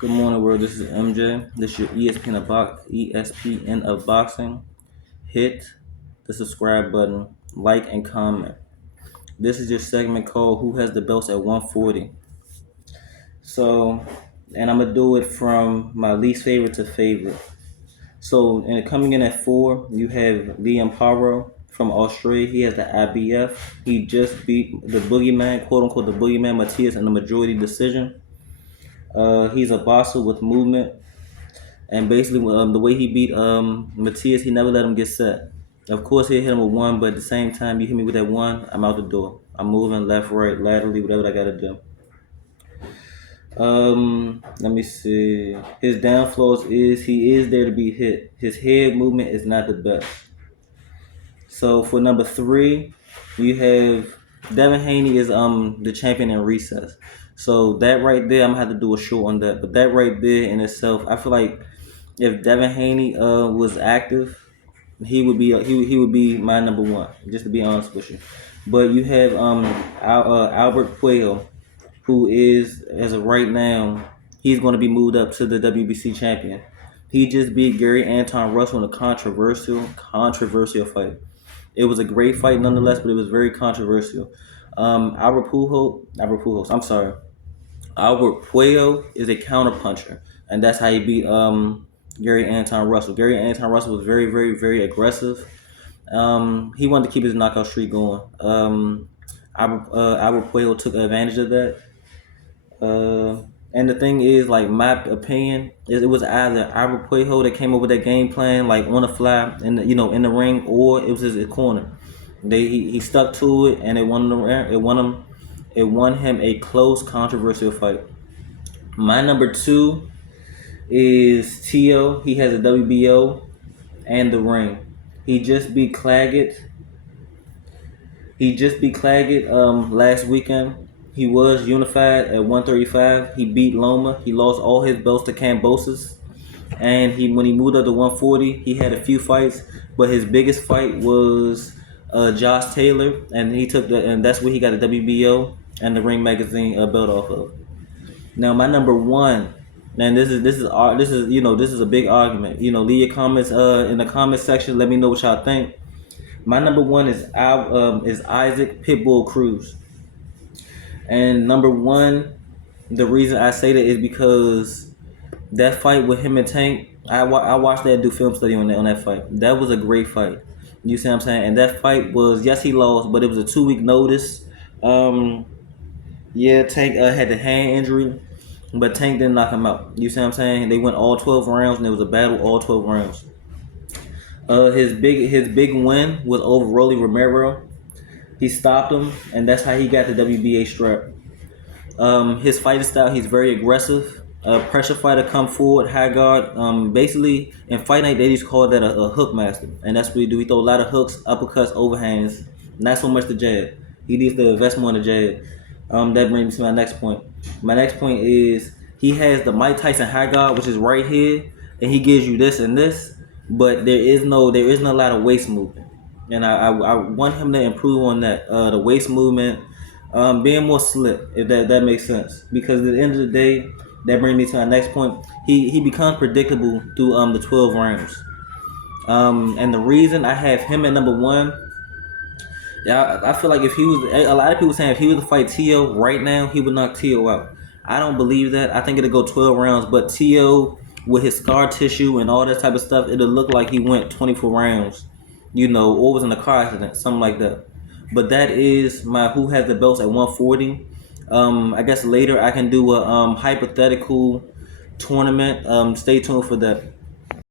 Good morning, world. This is MJ. This is your ESPN of boxing. Hit the subscribe button, like and comment. This is your segment called "Who Has the Belts at 140." So, and I'm gonna do it from my least favorite to favorite. So, and coming in at 4, you have Liam Paro from Australia. He has the IBF. He just beat the boogeyman, quote unquote, the boogeyman Matias in the majority decision. He's a boxer with movement. And basically, the way he beat Matias, he never let him get set. Of course, he hit him with one, but at the same time, you hit me with that one, I'm out the door. I'm moving left, right, laterally, whatever I gotta do. Let me see. His downfalls is he is there to be hit. His head movement is not the best. So for number 3, you have Devin Haney is the champion in recess. So that right there, I'm gonna have to do a show on that. But that right there in itself, I feel like if Devin Haney was active, he would be my number 1. Just to be honest with you. But you have Albert Puello, who is as of right now, he's going to be moved up to the WBC champion. He just beat Gary Anton Russell in a controversial fight. It was a great fight nonetheless, but it was very controversial. Albert Pujols. I'm sorry. Albert Puello is a counterpuncher, and that's how he beat Gary Anton Russell. Gary Anton Russell was very, very, very aggressive. He wanted to keep his knockout streak going. Albert Puello took advantage of that. And the thing is, like, my opinion is it was either Albert Puello that came up with that game plan, like on the fly, in the ring, or it was his corner. He stuck to it, and it won him a close, controversial fight. My number 2 is Tio. He has a WBO and the ring. He just beat Claggett. Last weekend. He was unified at 135. He beat Loma. He lost all his belts to Cambosis. And when he moved up to 140, he had a few fights, but his biggest fight was Josh Taylor, and that's where he got the WBO and the Ring Magazine belt off of. Now my number 1, and this is a big argument. Leave your comments in the comment section. Let me know what y'all think. My number 1 is Isaac Pitbull Cruz. And number 1, the reason I say that is because that fight with him and Tank, I watched that do film study on that fight. That was a great fight. You see what I'm saying? And that fight was, yes, he lost, but it was a 2-week notice. Tank had the hand injury, but Tank didn't knock him out. You see what I'm saying? They went all 12 rounds, and it was a battle all 12 rounds. His big win was over Rolly Romero. He stopped him, and that's how he got the WBA strap. His fighting style, he's very aggressive. Pressure fighter, come forward, high guard. Basically, in Fight Night, they just call that a hook master, and that's what he do. He throw a lot of hooks, uppercuts, overhands, not so much the jab. He needs to invest more in the jab. That brings me to my next point. My next point is he has the Mike Tyson high guard, which is right here, and he gives you this and this, but there isn't a lot of waist movement. And I want him to improve on that. The waist movement, being more slick, if that makes sense. Because at the end of the day, that brings me to our next point. He becomes predictable through the 12 rounds. And the reason I have him at number 1, I feel like if he was, a lot of people saying if he was to fight Tio right now, he would knock Tio out. I don't believe that. I think it'll go 12 rounds, but Tio, with his scar tissue and all that type of stuff, it'll look like he went 24 rounds. Or was in a car accident, something like that. But that is my who has the belts at 140. I guess later I can do a hypothetical tournament. Stay tuned for that.